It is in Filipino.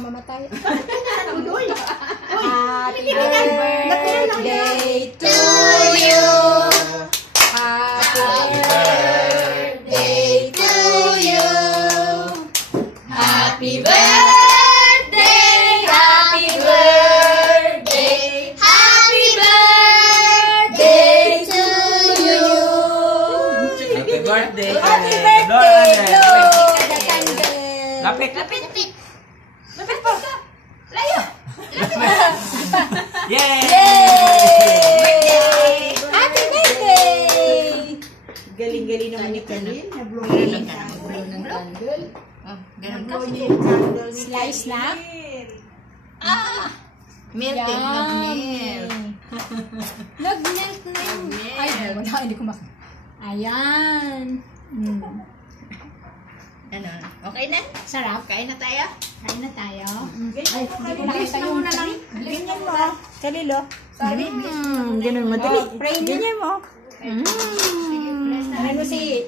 mamatay. Happy birthday to you. Happy birthday to you. Happy birthday, happy birthday, happy birthday to you. Happy birthday. Happy birthday, Lapit. Lapit po. Layo. Yay! Yay! Happy birthday! Galing-galing naman ni Kalin. Nablow Blow yung ng candle. Nablow niya yung candle ni Slice na? Melting, Yan. nag-melt. Nag-melt na yun. Ay, wala. Hindi ko Ayan. Ano? Okay na? Sarap. Kain na tayo? Kain na tayo. Ay, hindi ko nakita yung tali. Ganyan mo. Kalilo. Sorry. Ganun madali. Pray niya. Ganyan mo. Ano mo si,